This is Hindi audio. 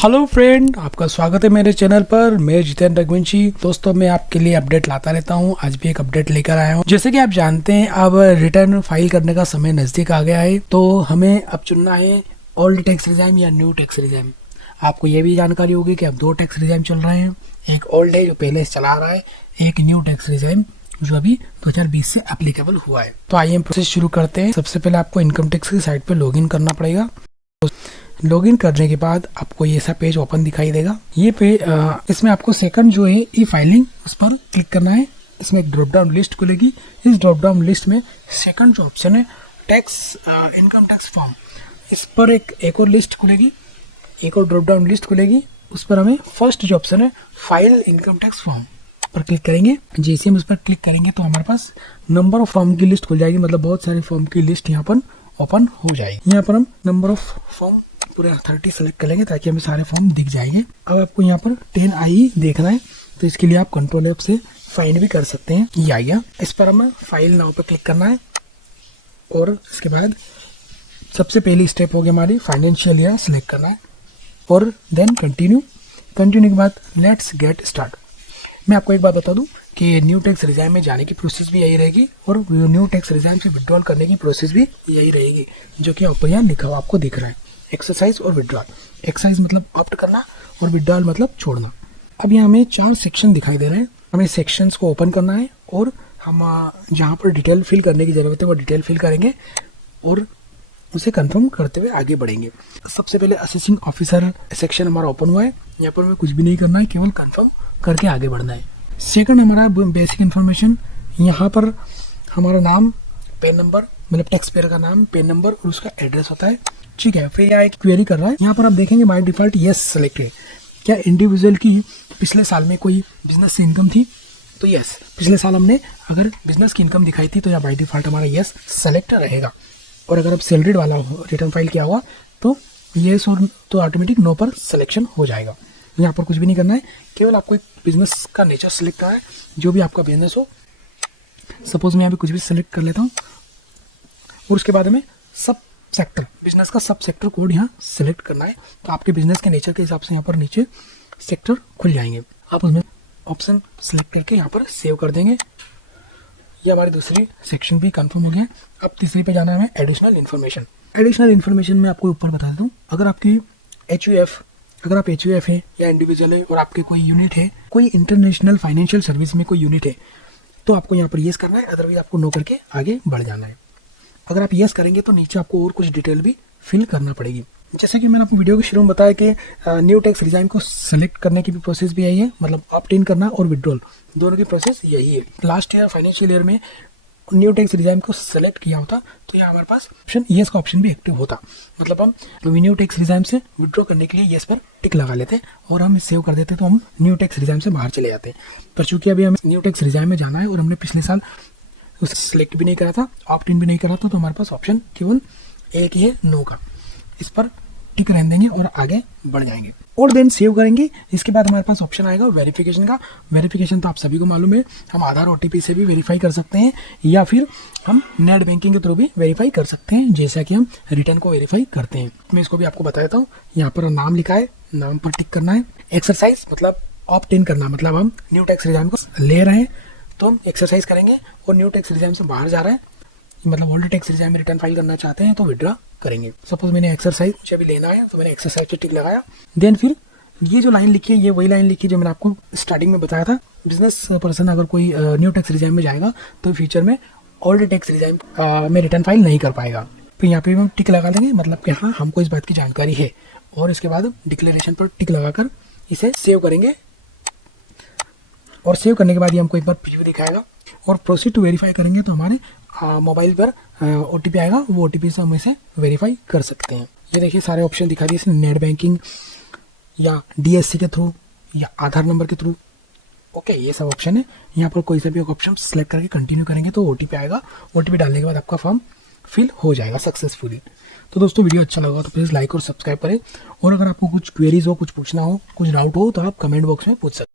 हेलो फ्रेंड, आपका स्वागत है मेरे चैनल पर। मैं जितेंद्र रघुवंशी। दोस्तों, मैं आपके लिए अपडेट लाता रहता हूं। आज भी एक अपडेट लेकर आया हूं। जैसे कि आप जानते हैं, अब रिटर्न फाइल करने का समय नजदीक आ गया है, तो हमें अब चुनना है ओल्ड टैक्स रिजाइम या न्यू टैक्स रिजाइम। आपको ये भी जानकारी होगी कि अब दो टैक्स रिजाइम चल रहे हैं। एक ओल्ड है जो पहले से चला आ रहा है, एक न्यू टैक्स रिजाइम जो अभी 2020 से एप्लीकेबल हुआ है। तो आइए हम प्रोसेस शुरू करते हैं। सबसे पहले आपको इनकम टैक्स की साइट पर लॉगिन करना पड़ेगा। लॉगिन करने के बाद आपको ये सा पेज ओपन दिखाई देगा। ये पेज इसमें आपको सेकंड जो है ई फाइलिंग, उस पर क्लिक करना है। इसमें एक ड्रॉप डाउन लिस्ट खुलेगी। इस ड्रॉप डाउन लिस्ट में सेकंड जो ऑप्शन है टैक्स इनकम टैक्स फॉर्म, इस पर एक और लिस्ट खुलेगी, एक और ड्रॉप डाउन लिस्ट खुलेगी। उस पर हमें फर्स्ट जो ऑप्शन है फाइल इनकम टैक्स फॉर्म पर क्लिक करेंगे। जैसे हम उस पर क्लिक करेंगे तो हमारे पास नंबर ऑफ फॉर्म की लिस्ट खुल जाएगी। मतलब बहुत सारे फॉर्म की लिस्ट यहाँ पर ओपन हो जाएगी। यहाँ पर हम नंबर ऑफ फॉर्म पूरे 30 सेलेक्ट कर लेंगे ताकि हमें सारे फॉर्म दिख जाएंगे। अब आपको यहाँ पर 10i देखना है, तो इसके लिए आप कंट्रोल ऐप से फाइंड भी कर सकते हैं। ये आ गया। इस पर हमें फाइल नाउ पर क्लिक करना है और इसके बाद सबसे पहली स्टेप होगी हमारी फाइनेंशियल ईयर सेलेक्ट करना है और देन कंटिन्यू के बाद लेट्स गेट स्टार्ट। मैं आपको एक बात बता दूं कि न्यू टैक्स रिजाइम में जाने की प्रोसेस भी यही रहेगी और न्यू टैक्स रिजाइम से विड्रॉल करने की प्रोसेस भी यही रहेगी, जो कि ऊपर यहाँ लिखा हुआ आपको दिख रहा है। एक्सरसाइज और विड्रॉल। एक्सरसाइज मतलब ऑप्ट करना और विड्रॉल मतलब छोड़ना। अब यहाँ हमें 4 सेक्शन दिखाई दे रहे हैं। हमें सेक्शंस को ओपन करना है और हम जहाँ पर डिटेल फिल करने की ज़रूरत है वो डिटेल फिल करेंगे और उसे कंफर्म करते हुए आगे बढ़ेंगे। सबसे पहले असेसिंग ऑफिसर सेक्शन हमारा ओपन हुआ है। यहाँ पर हमें कुछ भी नहीं करना है, केवल कंफर्म करके आगे बढ़ना है। सेकंड हमारा बेसिक इन्फॉर्मेशन। यहाँ पर हमारा नाम, पैन नंबर, मतलब टैक्स पेयर का नाम, पैन नंबर और उसका एड्रेस होता है। ठीक है। फिर यहाँ एक क्वेरी कर रहा है। यहाँ पर आप देखेंगे बाय डिफॉल्ट यस सेलेक्ट है। क्या इंडिविजुअल की पिछले साल में कोई बिजनेस से इनकम थी? तो यस, पिछले साल हमने अगर बिजनेस की इनकम दिखाई थी तो यहाँ बाय डिफॉल्ट हमारा यस सेलेक्ट रहेगा। और अगर आप सैलरीड वाला हो, रिटर्न फाइल किया हुआ, तो यस और तो ऑटोमेटिक नो पर सिलेक्शन हो जाएगा। यहाँ पर कुछ भी नहीं करना है, केवल आपको एक बिजनेस का नेचर सेलेक्ट करना है, जो भी आपका बिजनेस हो। सपोज मैं यहाँ पे कुछ भी सिलेक्ट कर लेता हूँ और उसके बाद हमें सब सेक्टर, बिजनेस का सब सेक्टर कोड यहाँ सिलेक्ट करना है। तो आपके बिजनेस के नेचर के हिसाब से यहाँ पर नीचे सेक्टर खुल जाएंगे। आप उसमें ऑप्शन सेलेक्ट करके यहाँ पर सेव कर देंगे। ये हमारी दूसरी सेक्शन भी कंफर्म हो गया। अब तीसरी पे जाना है हमें एडिशनल इन्फॉर्मेशन। एडिशनल इन्फॉर्मेशन में आपको ऊपर बता देता हूँ, अगर आप HUF है या इंडिविजुअल है और आपके कोई यूनिट है, कोई इंटरनेशनल फाइनेंशियल सर्विस में कोई यूनिट है, तो आपको यहाँ पर येस करना है, अदरवाइज आपको नो करके आगे बढ़ जाना है। अगर आप येस करेंगे तो नीचे आपको और कुछ डिटेल भी फिल करना पड़ेगी। जैसे कि मैंने आपको वीडियो के शुरू में बताया कि न्यू टैक्स रिजाइम को सेलेक्ट करने की भी प्रोसेस भी यही है, मतलब ऑप्ट इन करना और विड्रॉल दोनों की प्रोसेस यही है। लास्ट ईयर फाइनेंशियल ईयर में न्यू टैक्स रिजाइम को सेलेक्ट किया होता तो यहाँ हमारे पास ऑप्शन येस का ऑप्शन भी एक्टिव होता। मतलब हम न्यू टैक्स रिजाइम से विड्रॉ करने के लिए येस पर टिक लगा लेते और हम सेव कर देते, तो हम न्यू टैक्स रिजाइम से बाहर चले जाते। पर चूंकि अभी हमें न्यू टैक्स रिजाइम में जाना है और हमने पिछले साल उसे सिलेक्ट भी नहीं करा था, ऑप्ट इन भी नहीं करा था, तो हमारे पास ऑप्शन केवल एक ही है, नो का। इस पर टिक रहने देंगे और आगे बढ़ जाएंगे और देन सेव करेंगे। इसके बाद हमारे पास ऑप्शन आएगा वेरिफिकेशन का। वेरिफिकेशन तो आप सभी को मालूम है, हम आधार OTP से भी वेरीफाई कर सकते हैं या फिर हम नेट बैंकिंग के थ्रू भी वेरीफाई कर सकते हैं, जैसा कि हम रिटर्न को वेरीफाई करते हैं। मैं इसको भी आपको बता देता हूँ। यहाँ पर नाम लिखा है, नाम पर टिक करना है। एक्सरसाइज मतलब ऑप्ट इन करना, मतलब हम न्यू टैक्स रिजाइम को ले रहे हैं तो हम एक्सरसाइज करेंगे और न्यू टैक्स रिजाइम से बाहर जा रहे हैं, मतलब ओल्ड टैक्स रिजाइम में रिटर्न फाइल करना चाहते हैं तो विड्रॉ करेंगे। सपोज मैंने एक्सरसाइज मुझे अभी लेना है तो मैंने एक्सरसाइज पे टिक लगाया। देन फिर ये जो लाइन लिखी है, ये वही लाइन लिखी है जो मैंने आपको स्टार्टिंग में बताया था। बिजनेस पर्सन अगर कोई न्यू टैक्स रिजाइम में जाएगा तो फ्यूचर में ओल्ड टैक्स रिजाइम में रिटर्न फाइल नहीं कर पाएगा। फिर यहाँ पे हम टिक लगा देंगे, मतलब कि हाँ हमको इस बात की जानकारी है, और इसके बाद डिक्लेरेशन पर टिक लगाकर इसे सेव करेंगे। और सेव करने के बाद ये हमको एक बार प्रीव्यू दिखाएगा और प्रोसीड टू वेरीफाई करेंगे तो हमारे मोबाइल पर OTP आएगा। वो OTP से हम इसे वेरीफाई कर सकते हैं। ये देखिए सारे ऑप्शन दिखा दिए, इसमें नेट बैंकिंग या DSC के थ्रू या आधार नंबर के थ्रू। ओके, ये सब ऑप्शन है। यहाँ पर कोई सा भी ऑप्शन सेलेक्ट करके कंटिन्यू करेंगे तो OTP आएगा। OTP डालने के बाद आपका फॉर्म फिल हो जाएगा सक्सेसफुली। तो दोस्तों, वीडियो अच्छा लगा तो प्लीज़ लाइक और सब्सक्राइब करें, और अगर आपको कुछ क्वेरीज हो, कुछ पूछना हो, कुछ डाउट हो तो आप कमेंट बॉक्स में पूछ सकते हैं।